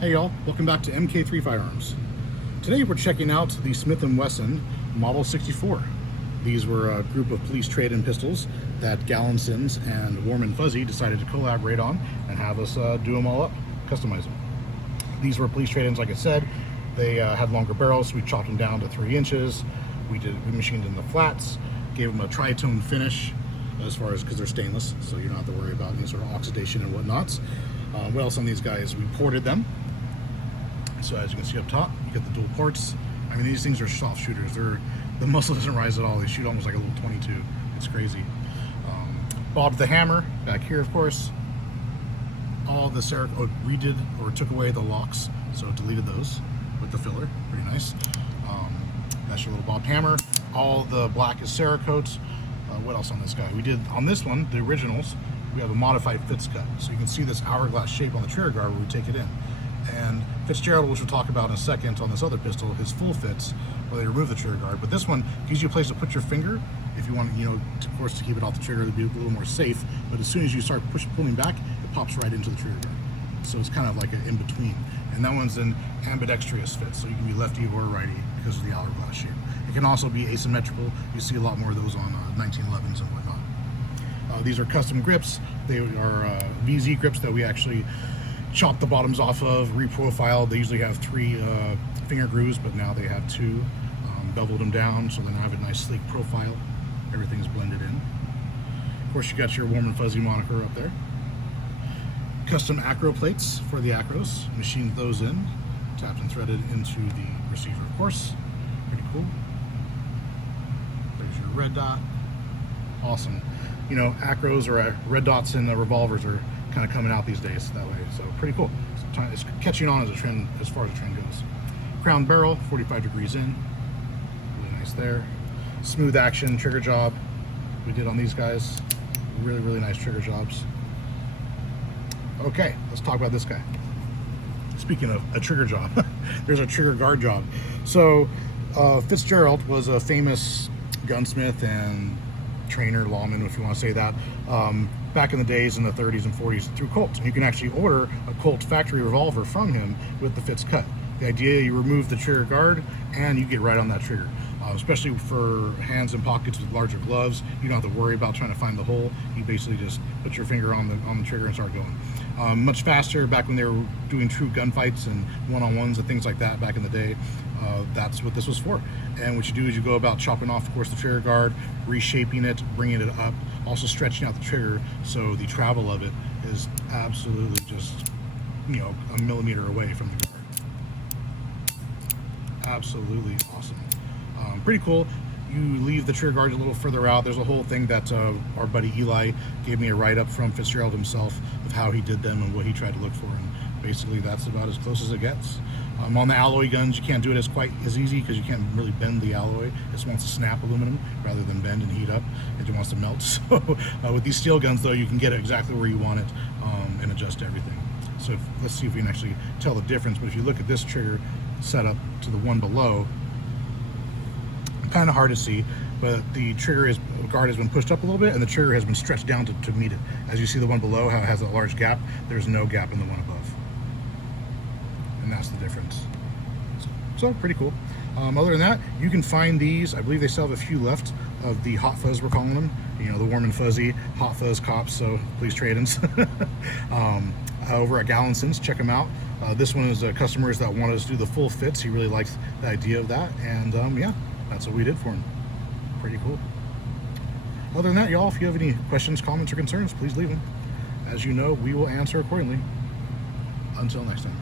Hey y'all, welcome back to MK3 Firearms. Today we're checking out the Smith & Wesson Model 64. These were a group of police trade-in pistols that Gallensons and WRMFZY decided to collaborate on and have us do them all up, customize them. These were police trade-ins, like I said. They had longer barrels, so we chopped them down to 3 inches. We machined in the flats, gave them a tritone finish as far as, because they're stainless, so you don't have to worry about any sort of oxidation and whatnots. What else on these guys? We ported them. So as you can see up top, you get the dual ports. I mean, these things are soft shooters. The muzzle doesn't rise at all. They shoot almost like a little 22. It's crazy. Bobbed the hammer back here, of course. All the redid or took away the locks, so deleted those with the filler. Pretty nice. That's your little bobbed hammer. All the black is Cerakote. What else on this guy? We did on this one, the originals. We have a modified FUZZ cut, so you can see this hourglass shape on the trigger guard where we take it in. And Fitzgerald, which we'll talk about in a second on this other pistol, his full fits where they remove the trigger guard. But this one gives you a place to put your finger if you want, of course, to keep it off the trigger to be a little more safe. But as soon as you start pulling back, it pops right into the trigger guard. So it's kind of like an in-between. And that one's an ambidextrous fit, so you can be lefty or righty because of the hourglass shape. It can also be asymmetrical. You see a lot more of those on 1911s and whatnot. These are custom grips. They are VZ grips that we actually chopped the bottoms off of, reprofiled. They usually have 3 finger grooves, but now they have 2. Beveled them down so they now have a nice sleek profile. Everything's blended in. Of course, you got your WRMFZY moniker up there. Custom acro plates for the acros. Machined those in, tapped and threaded into the receiver, of course. Pretty cool. There's your red dot. Awesome. Acros or red dots in the revolvers are kind of coming out these days that way, so pretty cool. It's catching on as a trend, as far as the trend goes. Crown barrel, 45 degrees in, really nice there. Smooth action trigger job we did on these guys, really nice trigger jobs. Okay, let's talk about this guy. Speaking of a trigger job, there's a trigger guard job. So Fitzgerald was a famous gunsmith and trainer, lawman, if you want to say that, back in the days in the 30s and 40s through Colt. And you can actually order a Colt factory revolver from him with the FUZZ cut. The idea, you remove the trigger guard and you get right on that trigger. Especially for hands and pockets with larger gloves, you don't have to worry about trying to find the hole. You basically just put your finger on the trigger and start going. Much faster back when they were doing true gunfights and one-on-ones and things like that back in the day. That's what this was for. And what you do is you go about chopping off, of course, the trigger guard, reshaping it, bringing it up, also stretching out the trigger so the travel of it is absolutely just, a millimeter away from the guard. Absolutely awesome. Pretty cool. You leave the trigger guard a little further out. There's a whole thing that our buddy Eli gave me a write-up from Fitzgerald himself of how he did them and what he tried to look for, and basically that's about as close as it gets. On the alloy guns, you can't do it quite as easy because you can't really bend the alloy. It just wants to snap aluminum rather than bend and heat up. It just wants to melt. So with these steel guns, though, you can get it exactly where you want it and adjust everything. So let's see if we can actually tell the difference. But if you look at this trigger setup to the one below, kind of hard to see, but the guard has been pushed up a little bit and the trigger has been stretched down to meet it. As you see the one below, how it has a large gap, there's no gap in the one above. And that's the difference. So pretty cool. Other than that, you can find these. I believe they still have a few left of the Hot Fuzz, we're calling them. The WRMFZY Hot Fuzz cops, so police trade-ins. Over at Gallensons, check them out. This one is customers that want us to do the full fits. He really likes the idea of that, and yeah, that's what we did for him. Pretty cool. Other than that, y'all, if you have any questions, comments, or concerns, please leave them. As you know, we will answer accordingly. Until next time.